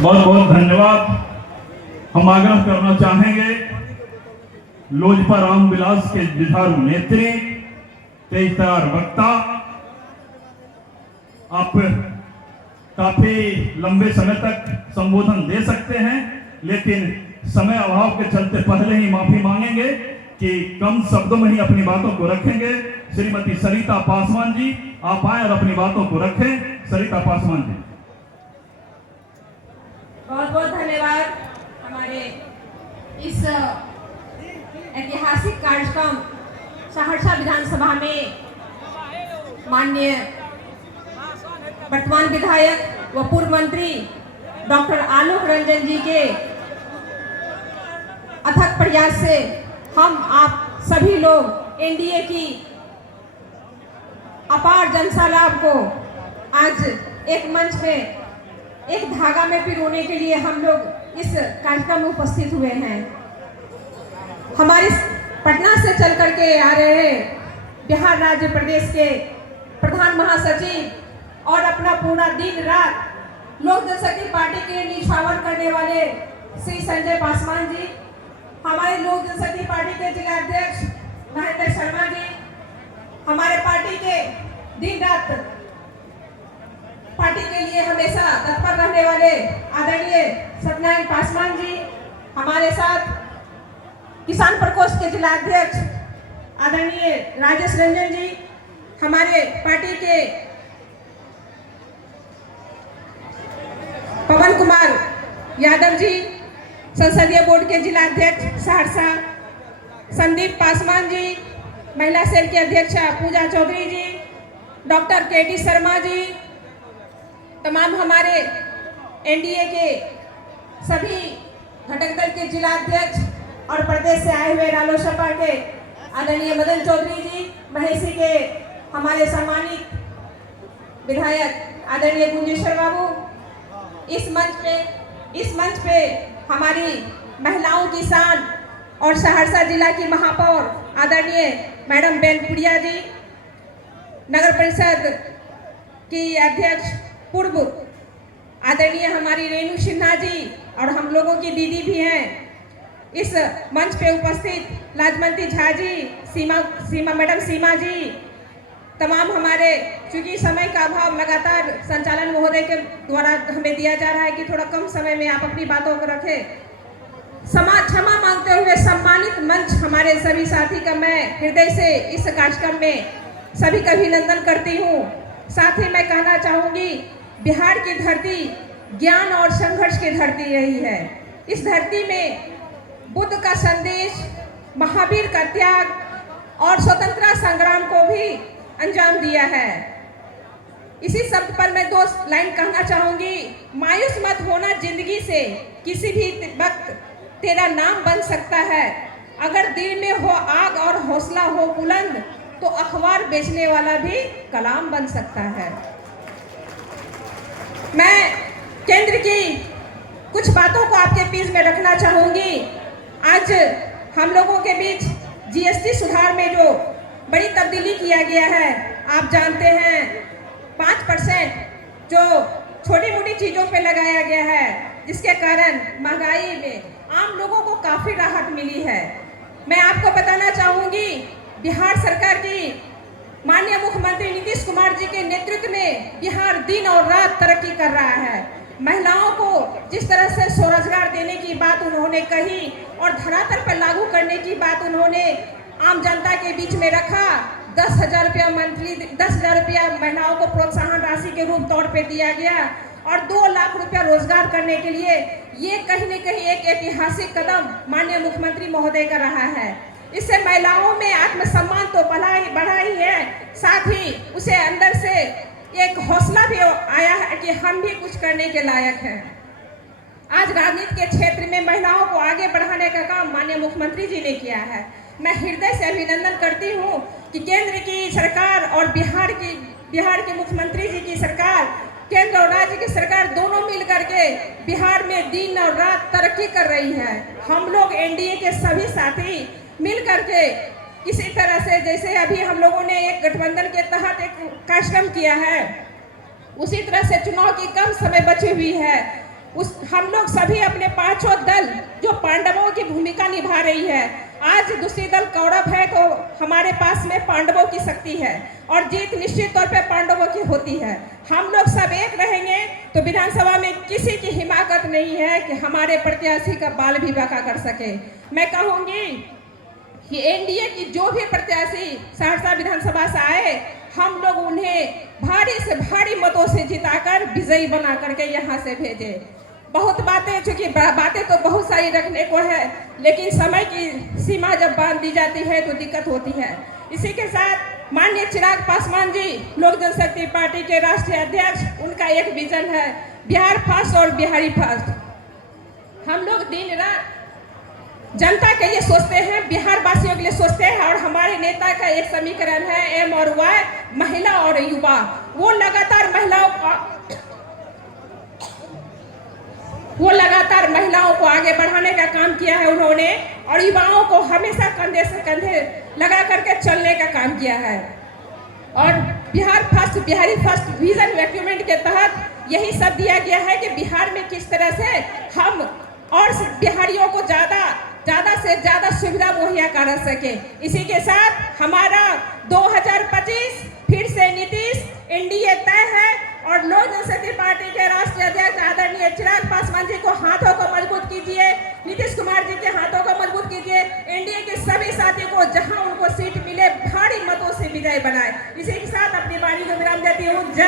बहुत बहुत धन्यवाद। हम आग्रह करना चाहेंगे लोजपा रामविलास के जुझारू नेत्री, तेजतर्रार वक्ता, आप काफी लंबे समय तक संबोधन दे सकते हैं, लेकिन समय अभाव के चलते पहले ही माफी मांगेंगे कि कम शब्दों में ही अपनी बातों को रखेंगे। श्रीमती सरिता पासवान जी, आप आए और अपनी बातों को रखें। सरिता पासवान जी। बहुत बहुत धन्यवाद। हमारे इस ऐतिहासिक कार्यक्रम सहरसा विधानसभा में माननीय वर्तमान विधायक व पूर्व मंत्री डॉक्टर आलोक रंजन जी के अथक प्रयास से हम आप सभी लोग एनडीए की अपार जनसैलाब को आज एक मंच में, एक धागा में पिरोने के लिए हम लोग इस कार्यक्रम में उपस्थित हुए हैं। हमारे पटना से चल करके आ रहे बिहार राज्य प्रदेश के प्रधान महासचिव और अपना पूरा दिन रात लोक जनशक्ति पार्टी के निछावर करने वाले श्री संजय पासवान जी, हमारे लोक जनशक्ति पार्टी के जिला अध्यक्ष महेंद्र शर्मा जी, हमारे पार्टी के दिन रात पार्टी के लिए हमेशा तत्पर रहने वाले आदरणीय सत्यनारायण पासवान जी, हमारे साथ किसान प्रकोष्ठ के जिला अध्यक्ष आदरणीय राजेश रंजन जी, हमारे पार्टी के पवन कुमार यादव जी, संसदीय बोर्ड के जिला अध्यक्ष सहरसा संदीप पासवान जी, महिला सेल की अध्यक्षा पूजा चौधरी जी, डॉक्टर केटी शर्मा जी, तमाम हमारे एनडीए के सभी घटक दल के जिला अध्यक्ष और प्रदेश से आए हुए रालोसपा के आदरणीय मदन चौधरी जी, महेशी के हमारे सम्मानित विधायक आदरणीय गुंजेश्वर बाबू, इस मंच पे हमारी महिलाओं की शान और सहरसा जिला की महापौर आदरणीय मैडम बेनपुड़िया जी, नगर परिषद की अध्यक्ष पूर्व आदरणीय हमारी रेणु सिन्हा जी और हम लोगों की दीदी भी हैं। इस मंच पे उपस्थित लाजमती झा जी, सीमा मैडम सीमा जी, तमाम हमारे, चूंकि समय का अभाव लगातार संचालन महोदय के द्वारा हमें दिया जा रहा है कि थोड़ा कम समय में आप अपनी बातों को रखें। क्षमा मांगते हुए सम्मानित मंच हमारे सभी साथी का मैं हृदय से इस कार्यक्रम में सभी का अभिनंदन करती हूँ। साथ ही मैं कहना चाहूँगी, बिहार की धरती ज्ञान और संघर्ष की धरती रही है। इस धरती में बुद्ध का संदेश, महावीर का त्याग और स्वतंत्रता संग्राम को भी अंजाम दिया है। इसी शब्द पर मैं 2 लाइन कहना चाहूँगी। मायूस मत होना जिंदगी से, किसी भी वक्त तेरा नाम बन सकता है। अगर दिल में हो आग और हौसला हो बुलंद, तो अखबार बेचने वाला भी कलाम बन सकता है। मैं केंद्र की कुछ बातों को आपके बीच में रखना चाहूँगी। आज हम लोगों के बीच जीएसटी सुधार में जो बड़ी तब्दीली किया गया है, आप जानते हैं 5% जो छोटी मोटी चीज़ों पे लगाया गया है, जिसके कारण महंगाई में आम लोगों को काफ़ी राहत मिली है। मैं आपको बताना चाहूँगी, बिहार सरकार की माननीय मुख्यमंत्री नीतीश कुमार जी के नेतृत्व में बिहार दिन और रात तरक्की कर रहा है। महिलाओं को जिस तरह से स्वरोजगार देने की बात उन्होंने कही और धरातल पर लागू करने की बात उन्होंने आम जनता के बीच में रखा। 10,000 रुपया मंथली, 10,000 रुपया महिलाओं को प्रोत्साहन राशि के रूप तौर पे दिया गया और 2 लाख रुपया रोजगार करने के लिए ये कहीं न कहीं एक ऐतिहासिक कदम माननीय मुख्यमंत्री महोदय का रहा है। इससे महिलाओं में आत्मसम्मान तो बढ़ा ही है, साथ ही उसे अंदर से एक हौसला भी आया है कि हम भी कुछ करने के लायक हैं। आज राजनीति के क्षेत्र में महिलाओं को आगे बढ़ाने का काम माननीय मुख्यमंत्री जी ने किया है। मैं हृदय से अभिनंदन करती हूँ कि केंद्र की सरकार और बिहार की मुख्यमंत्री जी की सरकार, केंद्र और राज्य की सरकार दोनों मिल करके बिहार में दिन और रात तरक्की कर रही है। हम लोग एनडीए के सभी साथी मिल करके इसी तरह से, जैसे अभी हम लोगों ने एक गठबंधन के तहत एक कार्यक्रम किया है, उसी तरह से चुनाव की कम समय बची हुई है, हम लोग सभी अपने पांचों दल जो पांडवों की भूमिका निभा रही है, आज दूसरी दल कौरव है तो हमारे पास में पांडवों की शक्ति है और जीत निश्चित तौर पे पांडवों की होती है। हम लोग सब एक रहेंगे तो विधानसभा में किसी की हिमाकत नहीं है कि हमारे प्रत्याशी का बाल भी बांका कर सके। मैं कहूंगी कि एनडीए की जो भी प्रत्याशी सहरसा विधानसभा से आए, हम लोग उन्हें भारी से भारी मतों से जिताकर विजयी बना करके यहाँ से भेजे। बहुत बातें, चूंकि बातें तो बहुत सारी रखने को है, लेकिन समय की सीमा जब बांध दी जाती है तो दिक्कत होती है। इसी के साथ माननीय चिराग पासवान जी, लोक जनशक्ति पार्टी के राष्ट्रीय अध्यक्ष, उनका एक विजन है बिहार फर्स्ट और बिहारी फर्स्ट। हम लोग दिन रात जनता के लिए सोचते हैं, बिहार वासियों के लिए सोचते हैं और हमारे नेता का एक समीकरण है एम और वाई, महिला और युवा। वो लगातार महिलाओं को आगे बढ़ाने का काम किया है उन्होंने, और युवाओं को हमेशा कंधे से कंधे लगा करके चलने का काम किया है। और Bihar first Bihari first vision document के तहत यही सब दिया गया है कि बिहार में किस तरह से हम और बिहारियों को ज्यादा से ज्यादा सुविधा मुहैया करा सके। इसी के साथ हमारा 2025 फिर से नीतीश एनडीए तय है और लोक जनशक्ति पार्टी के राष्ट्रीय अध्यक्ष आदरणीय चिराग पासवान जी को हाथों को मजबूत कीजिए, नीतीश कुमार जी के हाथों को मजबूत कीजिए, एनडीए के सभी साथी को जहां उनको सीट मिले भारी मतों से विजय बनाए। इसी के साथ अपनी वाणी को विराम देती हूँ। जय